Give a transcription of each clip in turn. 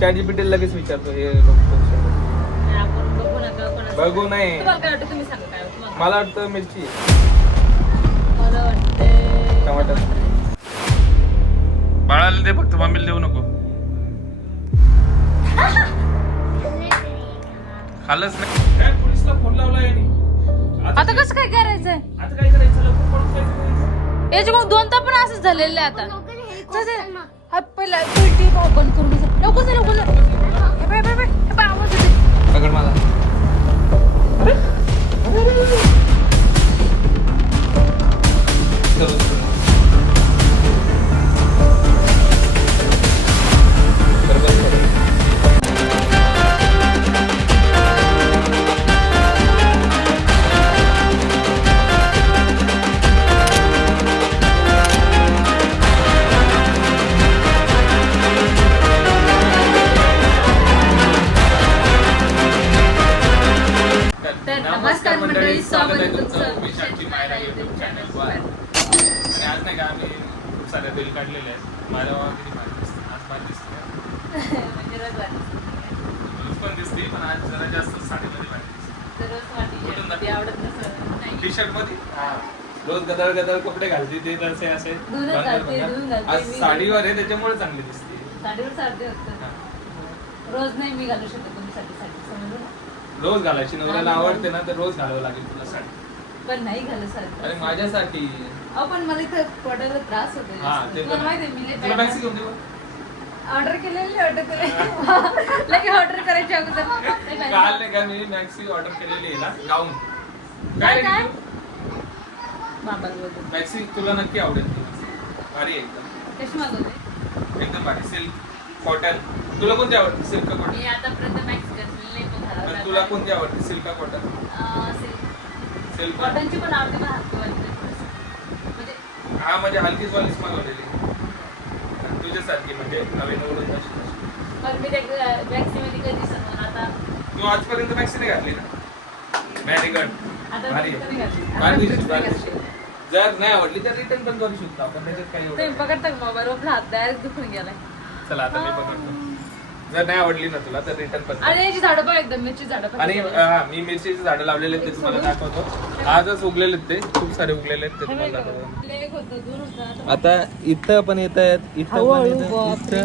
Chat GPT लगेच विचारतो हे बघू नाही. मला वाटतं मिरची, टमाटर. बाळाला दे फक्त, मम्मीला देऊ नको. खाल्लंच नाही. काय पोलिसला फोन लावला याने? आता कसं काय करायचंय? आता काय करायचं? लवकर पळून जायचं. याच्या मग दोन तास पण असंच झालेलं आहे आता. हा पहिला उलटी भाव बंद करून घे. लवकर जा, लवकर जा. Bye bye bye bye. आवाज येते. पकड मला. नमस्कार मंडळी, स्वागत आहे तुमचं विशालची मायरा YouTube चॅनलवर. आणि आज नाही का आम्ही खूप सारे रील काढलेले आहेत. माझ्या किती भारी दिसते आज, भारी दिसते म्हणजे रोज रोज पण दिसते, पण आज जरा जास्त साडीमध्ये भारी दिसते. आवडत नसतं टी शर्ट मध्ये रोज गदळ गदळ कपडे घालते, ते तसे असे आज साडीवर आहे त्याच्यामुळे चांगली दिसते. साडीवर सारखे होतं. रोज नाही मी घालू शकत तुमच्यासाठी साडी, समजलं ना? रोज घालायची, नवऱ्याला आवडते ना तर रोज घालावं लागेल तुला साडी. पण नाही घालत सारखं. अरे माझ्यासाठी. पण मला इथं पडायला त्रास होतो. तुला माहिती आहे मी तुला मॅक्सी घेऊन देऊ. ऑर्डर केलेली लगे ऑर्डर करायची अगोदर. काल नाही का मी मॅक्सी ऑर्डर केलेली आहे ना, गाऊन. काय काय? रे बाबा बोलतो. मॅक्सी तुला नक्की आवडेल ती. भारी आहे एकदम. कशी मागवते? एकदम भारी. Silk cotton. तुला कोणती आवडते? सिल्क का कॉटन? मी आतापर्यंत मॅक्स घेतलेली नाही, पण पण तुला कोणती आवडते? सिल्क का कॉटन? सिल्क. कॉटनची पण आवडते, पण हातवाली म्हणजे हा म्हणजे हलकीच वालीच मागवलेली. तुझ्यासारखी म्हणजे नवीन ओढून तशी. पण मी त्या मॅक्सीमध्ये कधी दिसत आता. तू आजपर्यंत मॅक्सी नाही घातली ना? मॅरिगड आता भारी मी आहे. नाही घातली. भारी आता दिसते, मी भारी नाही दिसते. घातली. जर नाही आवडली तर रिटर्न पण करू शकतो आपण, त्याच्यात काही तुम्ही एवढं नाही. बघता का मोबाईल वर हात डायरेक्ट दुखून गेलाय. चला आता मी बघतो. जर नाही आवडली ना तुला तर रिटर्न पण कर. आणि याची झाडं पण एकदम मिरची झाडं पण. आणि मी मिरचीची झाडं लावलेले आहेत ते तुम्हाला दाखवतो. आजच उगलेले आहेत ते, खूप सारे उगलेले आहेत ते तुम्हाला दाखवतो. एक होतं, दोन होतं. आता इथं पण येत आहेत, इथं पण हळूहळू येत बापरे.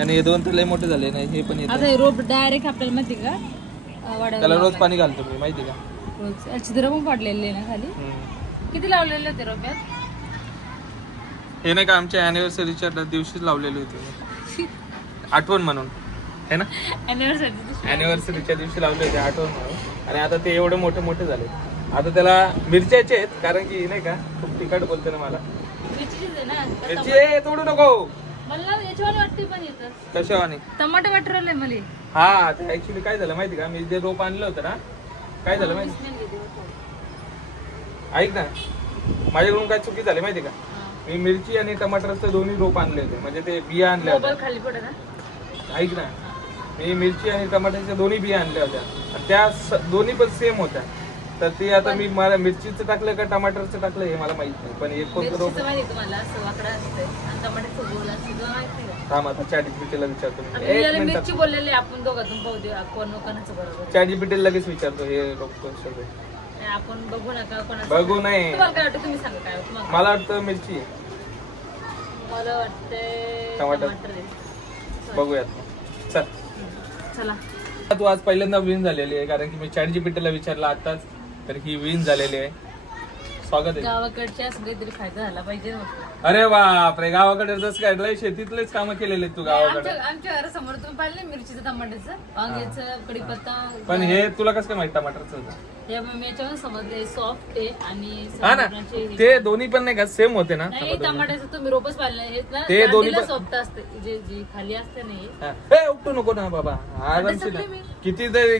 आणि हे दोन तर लय मोठे झाले नाही, हे पण येत. आता हे रोप डायरेक्ट आपल्याला माहिती का वाढायला त्याला रोज लावायला. पाणी घालतो मी, माहिती का? रोज याची छिद्र पण पाडलेली आहे ना खाली. किती लावलेले होते रोप्यात? हे नाही का आमच्या अॅनिव्हर्सरीच्या दिवशीच लावलेले होते, आठवण म्हणून है ना. अॅनिव्हर्सरीच्या दिवशी लावले होते आठवण म्हणून. आणि आता ते एवढे मोठे मोठे झाले. आता त्याला मिरच्याचे आहेत, कारण की नाही का खूप तिखट बोलते ना मला. मिरची आहे, तोडू नको. मला याच्यावर वाटते पण येतं. कशावानी? टमाटर वाटरले मला. हा ते ऍक्च्युली काय झालं माहिती का, मी जे रोप आणलं होतं ना, काय झालं माहिती, ऐक ना, माझ्याकडून काय चुकी झाली माहिती का. मी मिरची आणि टमाटरचे दोन्ही रोप आणले होते, म्हणजे ते बिया आणल्या होत्या. खाली पडे ना. ऐक ना, मी मिरची आणि टमाटरच्या दोन्ही बिया आणल्या होत्या, त्या दोन्ही पण सेम होत्या. तर ते आता मी मला मिरचीचं टाकलं का टमाटरचं टाकलं हे मला माहित नाही, पण एक कोणतं रोप थांब आता चॅट जीपीटीला विचारतो मी. एक मिनिट, मिरची बोललेले आपण दोघातून पाहू दे कोण कोणाचं बरोबर. चॅट जीपीटीला लगेच विचारतो हे रोप कोणतं. आपण बघू नका कोणाचं. बघू नाही, तुम्हाला काय वाटतं तुम्ही सांगा काय तुम्हाला. मला वाटतं मिरची. मला वाटतंय टमाटर. आहे. बघूयात चल. चला. तू आज पहिल्यांदा विन झालेली आहे, कारण की मी चॅट जीपीटीला विचारला आताच, तर ही विन झालेली आहे. स्वागत आहे. गावाकडच्या असं काहीतरी फायदा झाला पाहिजे ना. अरे बापरे, गावाकडे जसं काय लय शेतीतलेच काम केलेले तू गावाकडे. आमच्या घरासमोर तुम्ही पाहिले मिरचीचं टमाट्याचं वांग्याचं कढीपत्ता. पण हे तुला कसं काय माहित टमाटरचं होतं? मी याच्यावर समजले सॉफ्ट आहे आणि हा ना, ते दोन्ही पण नाही का सेम होते ना. नाही टमाट्याचं तुम्ही रोपच पाहिले हे ना, ते दोन्ही पण सॉफ्ट असते जे जी खाली असते ना हे. हे उपटू नको ना बाबा, आरामशीर ना.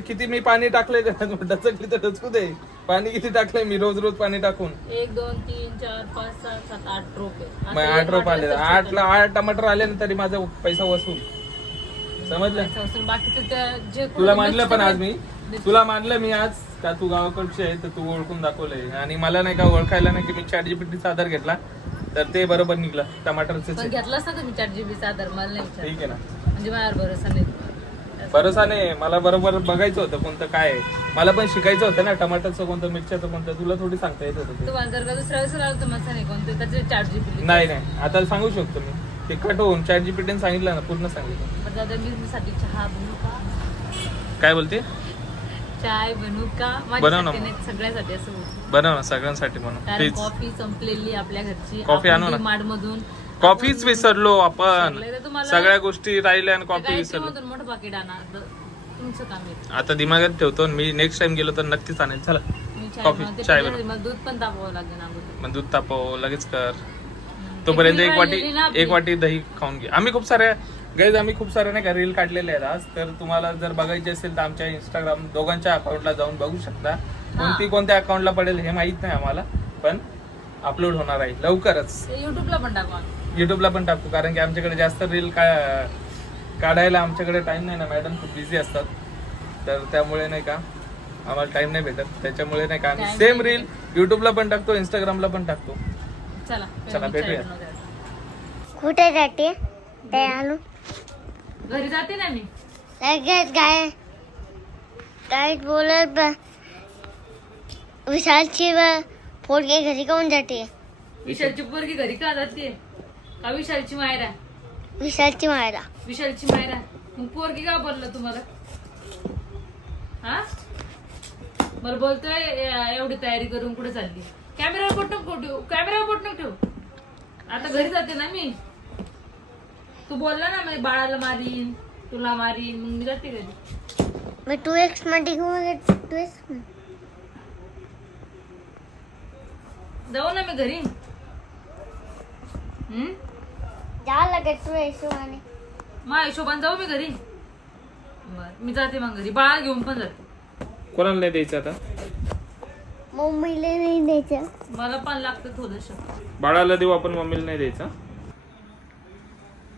किती मी पाणी टाकलंय डचकली तर डचकू दे. पाणी किती टाकलंय मी रोज रोज पाणी टाकून. 1 2 3 4 5 6 7 8 रोप आहे. 8 रोप आले, 8 टमाटर आले ना तरी माझा पैसा वसूल. समजलं? बाकीचं जे तुला मानलं पण आज मी, तुला मानलं मी आज का तू गावाकडची आहे तर तू ओळखून दाखवलंय. आणि मला नाही का ओळखायला नाही की मी चॅट जीपीटीचा आधार घेतला तर ते बरोबर निघलं टमाटरचं. घेतलास ना तुम्ही चॅट जीपीटीचा आधार, मला नाही ठीक आहे ना. म्हणजे माझ्यावर भरोसा नाही तुम्हाला. भरोसा नाही, मला बरोबर बघायचं होतं कोणतं काय आहे. मला पण शिकायचं होतं ना, टमाटरचं कोणतं, मिरच्याचं कोणतं, तुला थोडी सांगता येत होतं ते. तुम्हाला जर का दुसऱ्या वेळेस आलं तर मस्त नाही कोणतं त्याचे ChatGPT. नाही आता सांगू शकतो मी, ते कट होऊन ChatGPT सांगितलं ना, पूर्ण सांगितलं. पण दादा मी साठी चहा बनवू का? काय बोलते? चाय बनवू का? बनव ना. माझ्यासाठी नाही, सगळ्यासाठी असं बोलतो. बनव ना, सगळ्यांसाठी बनव कारण प्लीज. कॉफी संपलेली आपल्या घरची. कॉफी आणू ना. मार्ट मधून कॉफीच विसरलो आपण, विसरले तर तुम्हाला- सगळ्या गोष्टी राहिल्या आणि कॉफी विसरलो. मधून मोठं पाकिट आणा, तर तुमचं काम आहे. आता दिमागात ठेवतो, मी नेक्स्ट टाइम गेलो तर नक्कीच आणेल. चला मी चाय कॉफी बनवते, चाय पण बनव. मला दूध पण तापवावं लागेल अगोदर. मग दूध तापव, लगेच कर. तोपर्यंत राहिलेली ना आपली. एक वाटी दही खाऊन घे. आम्ही खूप साऱ्या आम्ही खूप सारे नाही का रील काढलेले आहेत आज. तर तुम्हाला जर बघायचे असेल तर आमच्या इंस्टाग्राम दोघांच्या अकाउंटला जाऊन बघू शकता. कोणत्या अकाउंटला पडेल हे माहित नाही आम्हाला, पण अपलोड होणार आहे लवकरच. युट्यूबला पण टाकवा. युट्यूबला पण टाकू, कारण की आमच्याकडे जास्त रील काढायला आमच्याकडे टाइम नाही ना, मॅडम खूप बिझी असतात. तर त्यामुळे नाही का आम्हाला टाइम नाही भेटत. त्याच्यामुळे नाही का आम्ही Time सेम नाही रील युट्यूबला पण टाकतो, इंस्टाग्रामला पण टाकतो. चला चला, मी भेटूया. चाय बनवते. कुठे जाते ते आणू घरी जाते ना मी. लगेच काय बोलत विशालची पोरगी घरी काऊन जाते विशालची पोरगी घरी का जाते? का विशालची मायरा? विशालची मायला विशालची मायरा. मग पोरगी का बोललं तुम्हाला? हा बरं बोलतोय एवढी तयारी करून कुठे चालली? कॅमेरावर बोट नको ठेवू, कॅमेरावर बोट नको ठेवू. आता घरी जाते ना मी. तू बोलला ना मी बाळाला मारीन, तुला मारीन, मग मी जाते घरी. मी 2x मध्ये घेऊन 2x जाऊ ना मी घरी. जा लगेच 2x आणि मा हिशोबान जाऊ मी घरी. बर मी जाते मग घरी, बाळा घेऊन पण जाते. कोणाला नाही द्यायचं आता? मम्मीला नाही द्यायचं मला पण लागतं थोडस. बाळाला देऊ आपण, मम्मीला नाही द्यायचं.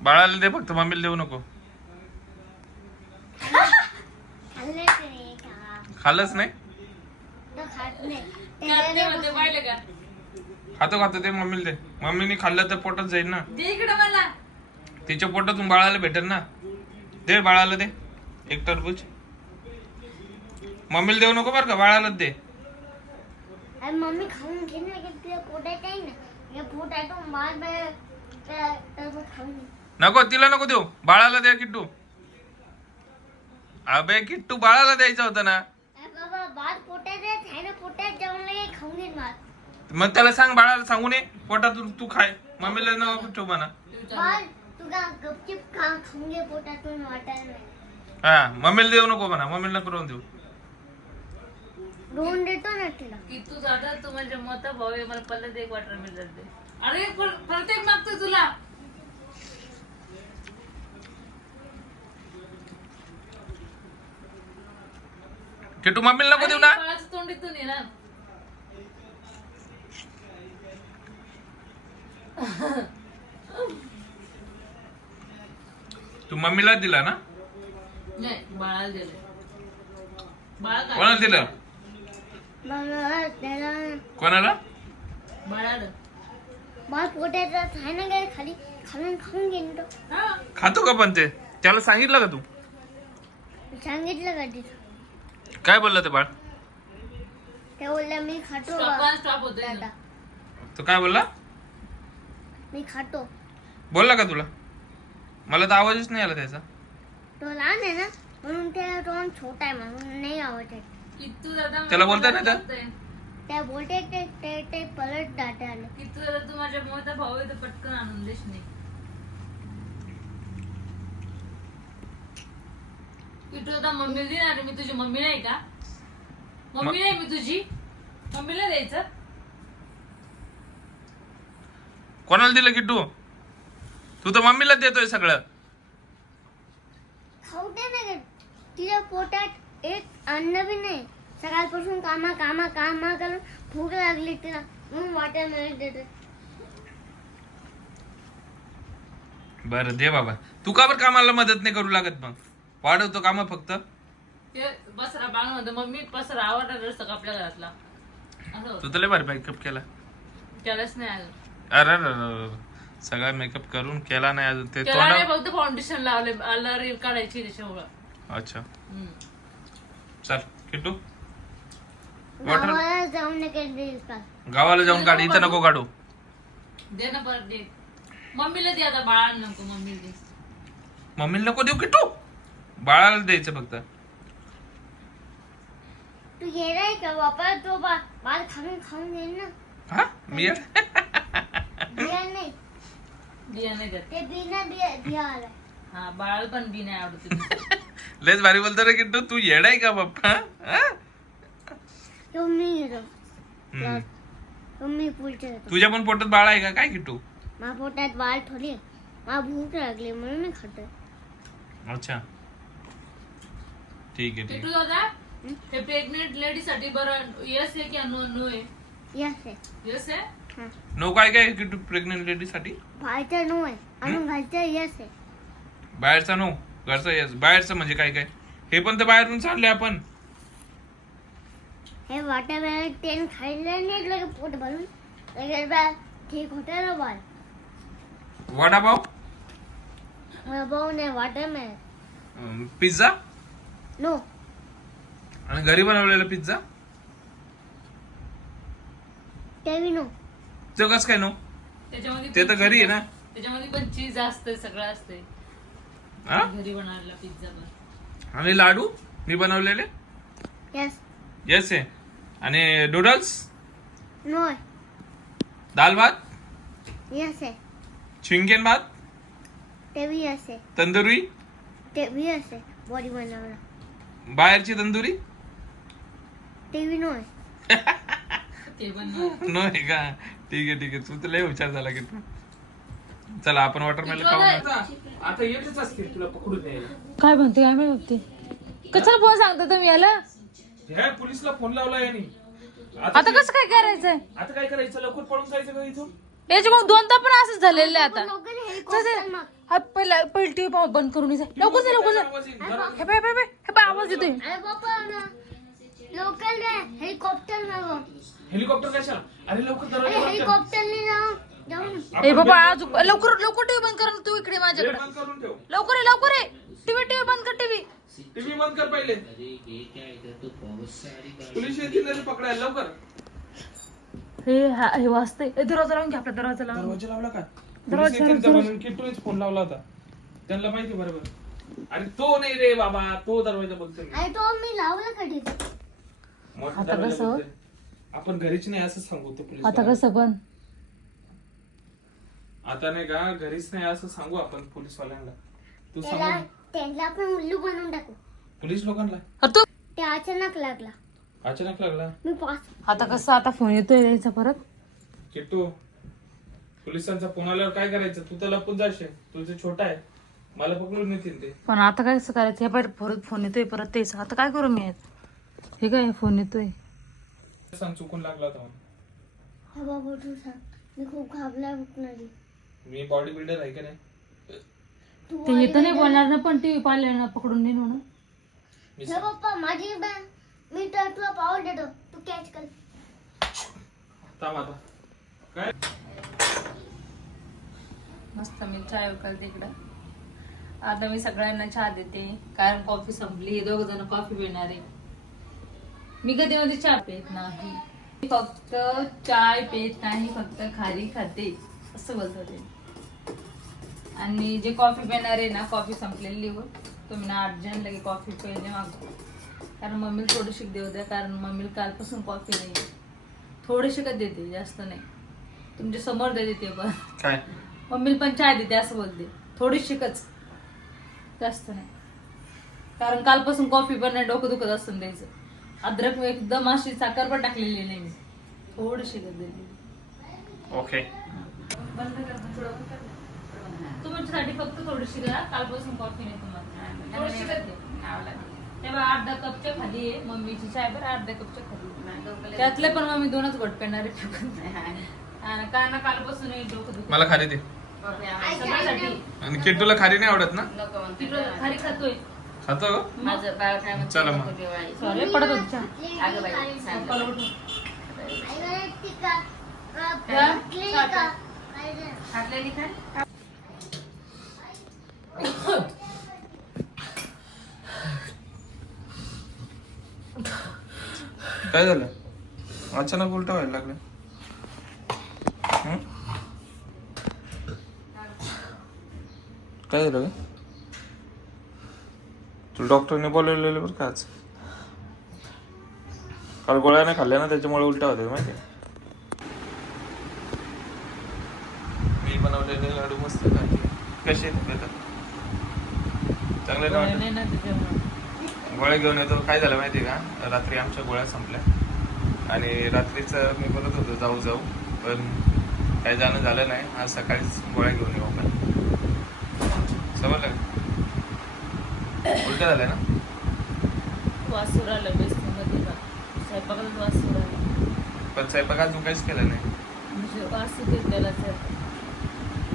बाळाला दे फक्त, मम्मीला देऊ नको. खाल्लंच नाही. खात नाही पाहिलं का? खातो ते मम्मीला दे. मम्मीने खाल्लं तर पोटात जाईल ना, दे इकडे मला. तिच्या पोटातून बाळाला भेटेल ना. दे बाळाला दे एक टरबूज. मम्मीला देऊ नको बरं का, बाळालाच दे. अरे मम्मी खाऊन घे ना, तुझ्या पोटात आहे ना, या पोटातून बाळ खाऊन घे. नको, तिला नको देऊ, बाळाला द्या किट्टू. अबे किट्टू बाळाला द्यायचा होता ना. बाबा बाळ पोटात आहे ना, पोटात जाऊन लगे खाऊन घे बाळ. मग त्याला सांग, बाळाला सांगू नये पोटातून तू खाय, मम्मीला नको ठेव म्हणा. बाळ तुला गपचिप खाऊन घे, पोटातून वाटायला नाही. हा, मम्मीला देऊ नको म्हणा, मम्मीला नको देऊ. दोन देतो ना तुला. की तू दादा तू माझ्या मोठा भाऊ आहे, मला पल्ल्यात एक वाटर मिळत दे. अरे प्रत्येक मागतोय तुला. किट्टू मम्मीला नको देऊ ना. बाळाचं तोंडीतून आहे ना. तू मम्मीला दिला ना. नाही बाळाला दिलं. बाळा काय? कोणाला दिलं? बाबा त्याला कोणाला? बाळाला. बाळ पोटात आहे ना, काय खाली खाऊन घे ना तो. हा. खातो का पण ते? त्याला सांगितलं का तू? सांगितलं का तिथं? काय बोलला ते बाळ? ते बोलला मी खातो स्टॉप होतोय ना. दादा, तो काय बोलला? मी खातो. बोलला का तुला? मला तर आवाजच नाही आला त्याचा. तो लहान आहे ना, म्हणून त्याला तोंड छोटा आहे, म्हणून नाही आवडत. किट्टू दादा त्याला बोलताय ना त्या? त्या बोलते ते पलट दाटे आलं. किट्टू दादा तू माझ्या मोठा भाऊ आहे, तर पटकन आणून देश नाही. किट्टू दादा मम्मीला देणार, मी तुझी मम्मी नाही का? मम्मी नाही मी तुझी, मम्मीला द्यायचं. कोणाला दिलं किट्टू? तू तर मम्मीला देतोय सगळं. खाऊ दे ना ग. तिच्या पोटात एक अन्न बी नाही. सकाळपासून कामा करून भूक लागली तिला, म्हणून वाटायला नाही देते. बरं दे बाबा. तू का बरं कामाला मदत नाही करू लागत? मग वाढवतो काम फक्त. ते पसरा बाळ म्हणतो मम्मी पसरा आवडणार असतं आपल्या घरातला. असं तू तर लय भारी पॅकअप केला. त्यालाच नाही आलं. अरे सगळा मेकअप करून केला नाही अजून ते त्याला नाही फक्त फाउंडेशन लावले, आला रील काढायची त्याच्यामुळं. अच्छा हम्म. चल किट्टू गावाला जाऊन नका रील काढ. गावाला जाऊन काढ, इथं नको काढू. दे ना परत दे. मम्मीला दे आता, बाळाला नको, मम्मीला दे. मम्मीला नको देऊ किट्टू, बाळाला द्यायचं फक्त. तू येणार का बापा? तो बाल खाऊन खाऊन येईल ना. हा मी बिया नाही, बिया नाही देत. ते बिना बिया आला. हा, बाळ पण बी नाही आवडत. लयच भारी बोलतो रे किट्टू, तू येडाय का बाप्पा? हा? तो मी घेतो, हम्म. तो मी पुढच्या घेतो. तुझ्या पण पोटात बाळ आहे का काय किट्टू? माझ्या पोटात बाळ थोडी आहे. मला भूक लागली म्हणून मी खातोय. अच्छा ठीक आहे ठीक किट्टू दादा, हे प्रेग्नेंट लेडी साठी बरं यस आहे की नो आहे? यस आहे. यस आहे. हा. आहे. नो काय काय किट्टू प्रेग्नेंट लेडी साठी? बाहेरचा नो आहे आणि घरचा यस आहे. बाहेरचा नो, घरचा येस. बाहेरचं म्हणजे काय काय? हे पण तर बाहेरून चालले आपण. हे वाटाणे तेल खायला नाही लगे पोट भरून लगेच बाळ ठीक होतं ना बाळ. वडापाव, मला भाऊ नाही वाटाणे पिझ्झा नो. आणि घरी बनवलेला पिझ्झा ते बी नो. ते कसं काय नो? त्याच्यामध्ये ते तर पण घरी आहे cheese ना. असतं. त्याच्यामध्ये पण चीज असते, सगळं असते. हा? घरी बनवलेला पिझ्झा पण. आणि लाडू मी बनवलेले यस. येस आहे. आणि नूडल्स, नो आहे. दाल भात, यस आहे. चिंगेन भात, ते बी यस आहे. तंदुरी, ते बी यस आहे. बॉडी बनवला बाहेरची तंदुरी ते बी नो आहे. ते पण नो आहे का? ठीक आहे ठीक आहे, तू तर लय हुशार झाला की तू. चला आपण वॉटरमेलन खाऊ. आता येतच असते तुला पकडून द्यायला. काय म्हणते काय माहिती. कशाला फोन सांगता तुम्ही याला? ह्या पोलिसला फोन लावला याने. आता कसं काय करायचंय? आता काय करायचं? लवकर पळून जायचं का इथून? याच्या मग दोनदा पण असंच झालेलं आहे आता. लवकर हेलिकॉप्टर माग. हा पहिला टीव्ही बंद करून जा. लवकर जा लवकर जा. हे बाय बाय बाय, हे बाय आवाज येतोय. अरे बाबा ना लोकल हेलिकॉप्टर मागव. हेलिकॉप्टर कशाला? अरे लवकर अरे दरवाजा बंद कर. हेलिकॉप्टरने जाऊन ए बाबा आज लवकर लवकर टीव्ही बंद कर ना, तू इकडे माझ्याकडे. बंद करून ठेव. लवकर आहे टीव्ही बंद कर टीव्ही. टीव्ही बंद कर पहिले. पोलीस येतील ना रे पकडायला, लवकर. हे वाजतंय. दरवाजा लावून घ्या, आपला दरवाजा लावून. दरवाजा लावला का? दरवाजा- पोलीस येतील तर म्हणून किट्टूनेच फोन लावला होता. त्यांना माहिती बरोबर. अरे तो नाही रे बाबा, तो दरवाजा बोलतोय. अरे तो मी लावला कधी. मोठा आता दरवाजा कसं? बोलतोय. आपण घरीच नाही असं सांगू तो पोलीस. आता कसं पण आता नाही का, घरीच नाही असं सांगू आपण पोलीस वाल्यांना. तू त्याला सांगू त्यांना आपण उल्लू बनवून टाकू. पोलीस लोकांना. तू ते अचानक लागला. अचानक लागला. मी पास. आता कसं, आता फोन येतोय यायचा परत. किट्टू, पोलिसांचा फोन आल्यावर काय करायचं? तू तर लपून जाशील, तुझं छोटा आहे, मला पकडून येतील ते. पण आता काय कसं करायचं? हे परत फोन येतोय परत तेच. आता काय करू मी? हे काय फोन येतोय. सांग चुकून लागला होता म्हणून. हा बाबा तू सांग. मी खूप घाबरला उठणारी. मी बॉडी बिल्डर आहे का नाही? तू ते येतं नाही बोलणार ना, पण टीव्ही पाहिलं ना पकडून नेईन म्हणून. मी हे पप्पा माझी बॅग मी तर तुला पावर देतो. तू कॅच कर. थांब आता. काय? मस्त मी चाय उकळते इकडं. आता मी सगळ्यांना चहा देते, कारण कॉफी संपली. हे दोघ जण कॉफी पिणार आहे. मी कधी मध्ये चहा पित नाही, फक्त चाय पित नाही, फक्त खारी खाते असं बोलतो ते. आणि जे कॉफी पिणार आहे ना, कॉफी संपलेली लिहून तुम्ही ना अर्जंट लगे कॉफी पाहिजे मागतो. कारण मम्मीला थोडीशी देऊ द्या, कारण मम्मीला कालपासून कॉफी नाही. थोडीशी का देते, जास्त नाही. तुमच्या समोर देते ते पण. काय? मम्मीला पण चाय देते असं बोलते. थोडीशीकच, जास्त नाही. कारण कालपासून कॉफी पण नाही, डोकं दुखत असून द्यायचं. अद्रक एकदम अशी साखर पण टाकलेली नाही मी, थोडीशी दिली. ओके. बंद कर, थोडं बंद कर. तुमच्यासाठी फक्त थोडीशी करा, कालपासून कॉफी नाही तुम्हाला. थोडीशी करते. तेव्हा अर्धा कपच्या खाली आहे मम्मीची चाय, बरं अर्ध्या कपच्या खाली. त्यातले पण मम्मी 2च घोट पेणार आहे. काय ना कालपासून डोकं दुखत. मला खारी दे. सगळ्यासाठी. आणि किट्टूला खारी नाही आवडत ना? तिकडं खारी खातोय. खातो का? माझं बाळ काय म्हणतं, चला मग. नको दिवाळी. सॉरी पडत होती चहा. अगं बाई, सांग. पप्पाला उठून. आई टीका या? का काय रे? खाल्लेली काय काय झालं अचानक उलट व्हायला लागलं? काय झालं? तू डॉक्टरने बोलवलेलं बरं का आज. काल गोळ्या नाही खाल्ल्या ना त्याच्यामुळे उलटा होते माहिती. मी बनवलेले लाडू मस्त खाते. कसे चांगले ना वाटत? नाही ना त्याच्यामुळे गोळ्या घेऊन येतो. काय झालं माहिती का, रात्री आमच्या गोळ्या संपल्या आणि रात्रीच मी बोलत होतो जाऊ जाऊ, पण काही जाणं झालं नाही. आज सकाळीच गोळ्या घेऊन येऊ आपण. समजलं उलट झालंय ना. वास सुराला बेस्ट मध्ये का स्वयंपाकाला वास सुराला, पण स्वयंपाक अजून काहीच केलं नाही. म्हणजे वास घेतलेला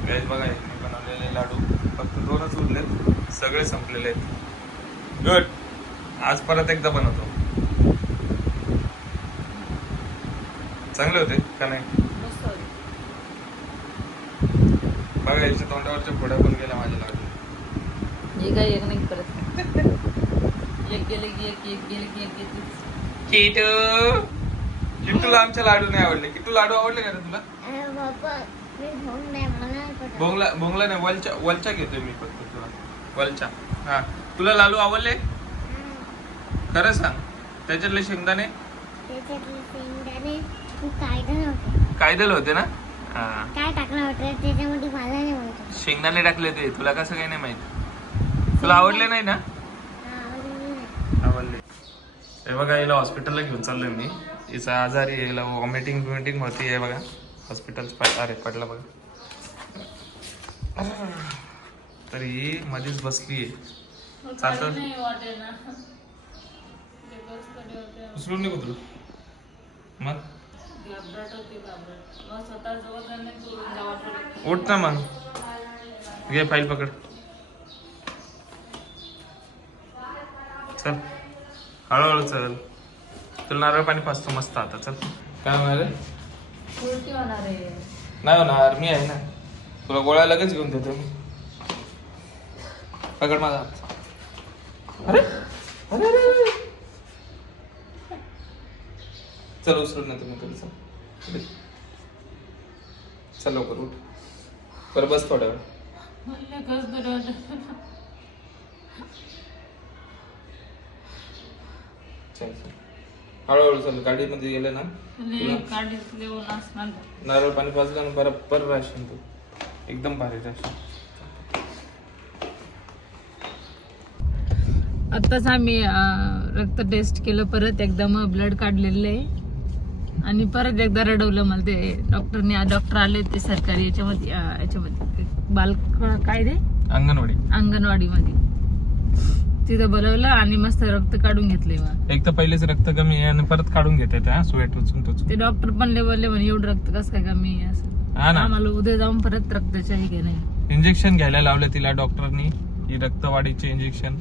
गॅस बघा मी बनवलेले लाडू फक्त 2च उरलेत, सगळे संपलेले आहेत. गुड. आज परत एकदा बनवतो. चांगले होते का नाही? मस्त होते. बघा याच्या तोंडावरच्या फोड्या पण गेल्या माझ्या लाडू. हे काय एक नाही परत एक गेले की एक गेले की एक येते. किट्टूला आमच्या लाडू नाही आवडले. किट्टू लाडू आवडले का रे तुला? बाबा मी भोंग नाही मला नाही पटत. बोंगला नाही, वलच्या घेतोय मी फक्त तुला. वलच्या. हा तुला लाडू आवडले? खरं सांग. त्याच्यातले शेंगदाणे त्याच्यातले शेंगदाणे खूप कायदे होते. कायदल होते ना. हा काय टाकलं होतं त्याच्यामध्ये मला नाही माहिती. शेंगदाणे टाकले ते. तुला कसं काही नाही माहित? तुला आवडले नाही ना? आवडले. हे बघा याला हॉस्पिटलला घेऊन चाललोय मी. हिचा आजारी आहे, याला वॉमिटिंग होती आहे बघा. हॉस्पिटलचा अरे पडला बघा. तर ही मध्येच बसली आहे. चालतं नाही वाटे ना उचलून निघू तुला मग. घाबरट होती घाबरट. मग स्वतः जवळ नाही सोडून जावं पडलं. उठ ना मग. घे फाईल पकड. चल हळूहळू चल. तुला नारळ पाणी पाचतो मस्त आता. चल. काय होणार रे? उलटी होणार आहे. नाही होणार, मी आहे ना. तुला गोळ्या लगेच घेऊन देतो मी. पकड माझा हात. अरे अरे अरे. चल उचलून ना तुम्ही तुला. चल चल लवकर उठ. बरं बस थोड्या वेळ. म्हणलं कस बरं वाटत. चल चल हळूहळू चल. गाडीमध्ये गेले ना गाडीतले ओला असणार. नारळ पाणी पाजलं ना बरोबर राहशील तू. एकदम भारी राहशील. आत्ताच आम्ही रक्त टेस्ट केलं. परत एकदा मग ब्लड काढलेलं आहे आणि परत एकदा रडवलं मला ते डॉक्टर आले ते सरकारी याच्यामध्ये बाल काय ते अंगणवाडीमध्ये तिथं बोलवलं आणि मस्त रक्त काढून घेतले. मग एक तर पहिलेच रक्त कमी आहे आणि परत काढून घेते स्वेट टोचून. ते डॉक्टर पण बोलले म्हणे एवढं रक्त कसं काय कमी आहे असं. हा ना. आम्हाला उद्या जाऊन परत रक्ताच्या हे नाही इंजेक्शन घ्यायला लावलं तिला डॉक्टरनी. ही रक्तवाढीचे इंजेक्शन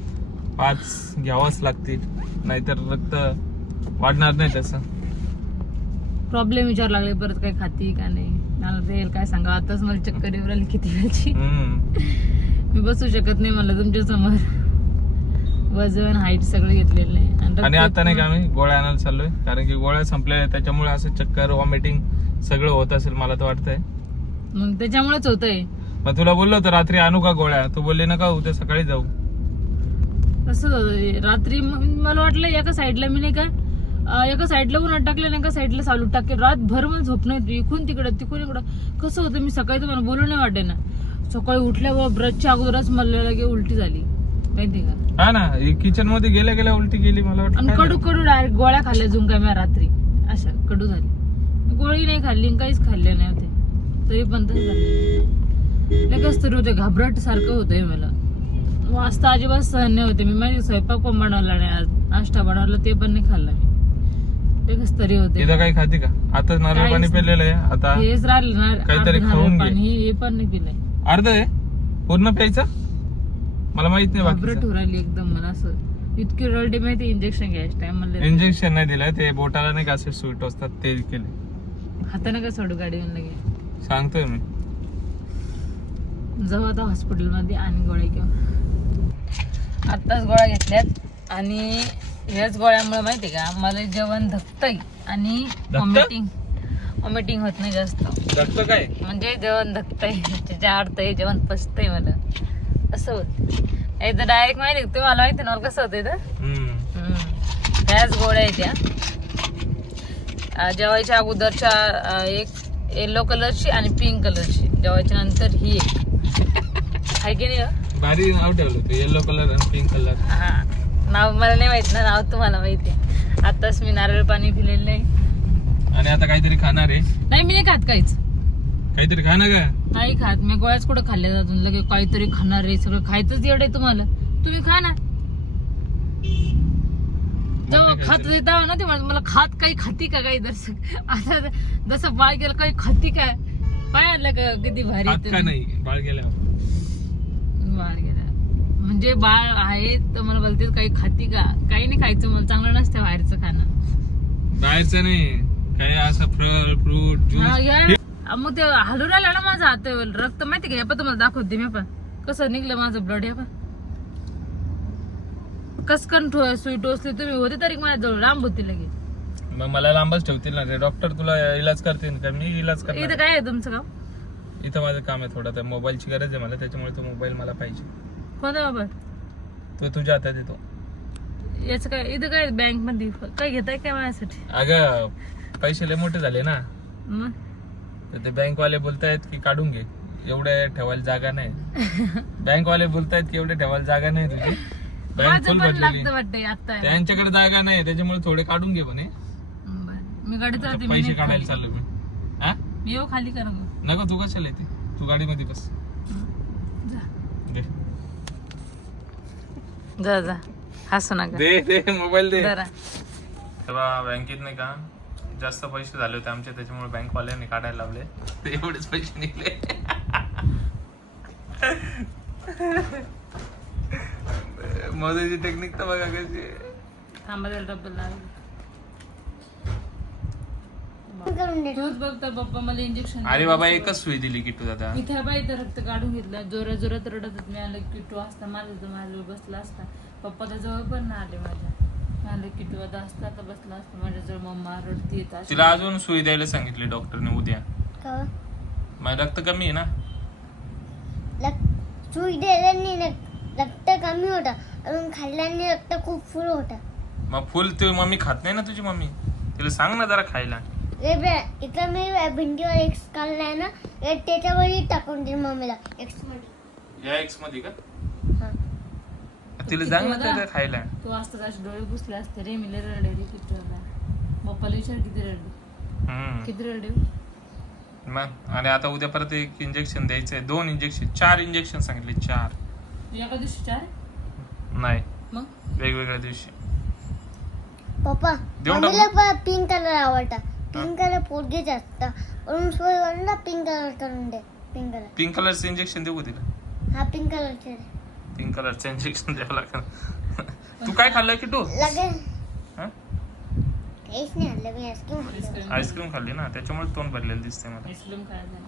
5 घ्यावंच लागतील, नाहीतर रक्त वाढणार नाही. त्याचं प्रॉब्लेम विचार लागले परत काही खाती का नाही. मला ते काय सांगा. आताच मला चक्कर येऊ राहिली किती वेळची. मी बसू शकत नाही. मला तुमच्या समोर वजन हाईट सगळं घेतलेलं नाही. आणि आता नाही का आम्ही गोळ्या आणायला चाललोय, कारण की गोळ्या संपल्या त्याच्यामुळे असं चक्कर वॉमिटिंग सगळं होत असेल मला तर वाटतंय. मग त्याच्यामुळेच होतंय. मग तुला बोललो होतं रात्री आणू का गोळ्या, तू बोलली नका उद्या सकाळी जाऊ. कसं रात्री मला वाटलं एका साईडला मी नाही का एका साईडला उन्हात टाकलं नाही, एका साईडला सालू टाकेल. रातभर मला झोप नाही. इकडून तिकडं तिकडून इकडं कसं होतं. मी सकाळी तर मला बोलू नाही वाटे ना. सकाळी उठल्यावर ब्रशच्या अगोदरच मला लगे उलटी झाली माहिती का. हा ना. किचन मध्ये गेल्या गेल्या उलटी गेली मला वाटतं. कडू डायरेक्ट गोळ्या खाल्ल्या झुंका रात्री अशा कडू झाली. गोळी नाही खाल्ली काहीच खाल्ले नाही होते तरी पण तसं झालं. लगेच तरी होते घाबरट सारखं होतंय मला. वाजता अजिबात सहन नाही होते. मी माझी स्वयंपाक पण बनवला नाही आज. नाश्ता बनवला ते पण नाही खाल्ला मी. लगेच तरी होते. तिथं काही खाती का? आता नारळ पाणी पिलेलं आहे. आता हेच राहिलं ना काहीतरी खाऊन घे. हे पण नाही पिलंय. अर्ध आहे पूर्ण प्यायचं. मला माहित नाही घाबरट बाकी. राहिली एकदम मला असं. इतकी रडली माहिती. इंजेक्शन घ्यायचं टाइम मला. इंजेक्शन नाही दिलं ते बोटाला नाही का असे स्वीट असतात ते केले. हाताने काय सोडू गाडीवर लगे. सांगतोय मी. जाऊ आता हॉस्पिटलमध्ये आणि गोळ्या घेऊ. आत्ताच गोळ्या घेतल्यात आणि ह्याच गोळ्यामुळे माहिती का मला जेवण धकतंय आणि वॉमिटिंग होत नाही जास्त. रक्त काय म्हणजे जेवण धकतंय त्याच्या अडतंय जेवण पचतंय मला असं होत. एकदा डायरेक्ट माहिती तुम्हाला माहिती ना कसं होतं तर त्याच गोळ्या आहेत त्या जेवायच्या अगोदरच्या एक येलो कलरची आणि पिंक कलरची, जेवायच्या नंतर ही एक आहे की नाही. भारी नाव ठेवलं होतं येलो कलर आणि पिंक कलर. हा नाव मला नाही माहित ना, नाव तुम्हाला माहिती आहे. आताच मी नारळ पाणी पिलेलं आहे आणि आता काहीतरी खाणार आहे. नाही मी नाही खात काहीच, काहीतरी खा ना का. नाही खात मी गोळ्याच कुठं खाल्ल्या जातून लगे काहीतरी खाणार आहे. सगळं खायचंच एवढं आहे तुम्हाला, तुम्ही खा ना. जेव्हा खात येता ना ते मला खात काही खाती का काही आता जसं बाळ गेलं काही खाती काय पाय आलं का किती भारी खात का नाही बाळ गेल्यावर. बाळ गेला म्हणजे बाळ आहे तर मला बोलते काही खाती का, काही नाही खायचं मला चांगलं नसतं बाहेरचं खाणं. बाहेरचं नाही काही असं फळ फ्रूट ज्यूस. मग ते हलून राहिला ना माझा हात रक्त माहिती का. हे पण तुम्हाला दाखवते मी पण कसं निघलं माझं ब्लड. हे पण कसकन सुई टोचली तुम्ही होते तरी माझ्या जवळ लांब होती लगे. मग मला लांबच ठेवतील ना रे डॉक्टर. तुला इलाज करतील का मी इलाज इथं करणार. काय आहे तुमचं गाव. इथं माझं काम आहे थोडं, तर मोबाईलची गरज आहे मला, त्याच्यामुळे तो मोबाईल मला पाहिजे. कोणता बाबा तो तुझ्या हातात येतो. याचं काय इथं काय बँक मध्ये काय घेताय काय माझ्यासाठी. अगं पैसे लय मोठे झाले ना, मग तर ते बँकवाले बोलतायत की काढून घे, एवढे ठेवायला जागा नाही. बँकवाले बोलतायत की एवढे ठेवायला जागा नाही तुझी, बँक माझं फुल पण भरलेली. लागतं वाटतंय आता. त्यांच्याकडे जागा नाही त्याच्यामुळे थोडे काढून घे म्हणे. मी गाडीत जाते. मी पैसे नाही काढायला खाली. चाललो मी. हा मी येऊ खाली करा मग. नको तू कशाला येते, तू गाडीमध्ये बस. जा जा हसू नका. दे मोबाईल दे. जरा तेव्हा बँकेत नाही का जास्त पैसे झाले होते आमचे, त्याच्यामुळे बँकवाल्यांनी काढायला लावले, ते एवढेच पैसे निघले. मोदीची टेक्निक तर बघा कशी. थांबा त्याला डब्बल लागेल. करून दे. तूच बघ तर पप्पा मला इंजेक्शन. अरे बाबा एकच सुई दिली किट्टू दादा. इथे बाई तर रक्त काढून घेतलं, जोरात जोरात रडत मी आलं किटू असता माझ्याजवळ बसला असता. पप्पा तर जवळ पण ना आले माझ्या. आलं किटू आता असता तर बसला असता माझ्याजवळ. मम्मा रडती येत. तिला अजून सुई द्यायला सांगितली डॉक्टरने उद्या. का? माझं रक्त कमी आहे ना. सुई द्यायला रक्त कमी होता, अजून खाल्ल्याने रक्त खूप फुल होता. मग फुल ते मम्मी खात नाही ना तुझी मम्मी, तिला सांग ना जरा खायला. इथं मी भिंतीवर एक्स काढलाय ना, त्याच्यावरही टाकून दे मम्मीला एक्स मध्ये. या एक्स मध्ये का हा. तिला सांग ना काय खायला. तू असता असे डोळे पुसले असते रे. मी लय रडे रे किटूला. पप्पाला विचार किती रडले, किती रडे. मग आणि आता उद्या परत एक इंजेक्शन द्यायचंय. 2 इंजेक्शन 4 इंजेक्शन सांगितले. 4 एका दिवशी 4 नाही मग वेगवेगळ्या दिवशी. पप्पा देऊन मम्मीला पिंक कलर आवडता. पिंक कलर पोरगीच असतं, म्हणून सोयीवरला पिंक कलर करून दे. Pink colour. पिंक कलरचं इंजेक्शन देऊ का तिला. हा पिंक कलरचे पिंक कलरचं इंजेक्शन द्यावं लागेल. तू काय खाल्लं की तू. लगेच हा? काहीच नाही आणलं मी आईस्क्रीम. आईस्क्रीम खाल्ली ना, त्याच्यामुळे तोंड भरलेलं दिसतंय मला. आईस्क्रीम खायला